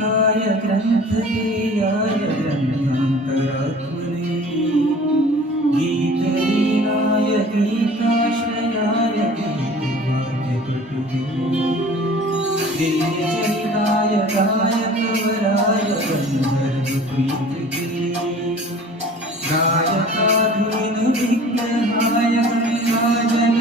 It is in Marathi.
ग्रंथकाय ग्रंथकेयाय ग्रंथान्तरात्मने गीतलीनाय गीताश्रयाय गीतवाद्यपटुवे दिव्यचरिताय गायकवराय गन्धर्वप्रीतके गायकाधीन विग्रहाय गङ्गाजल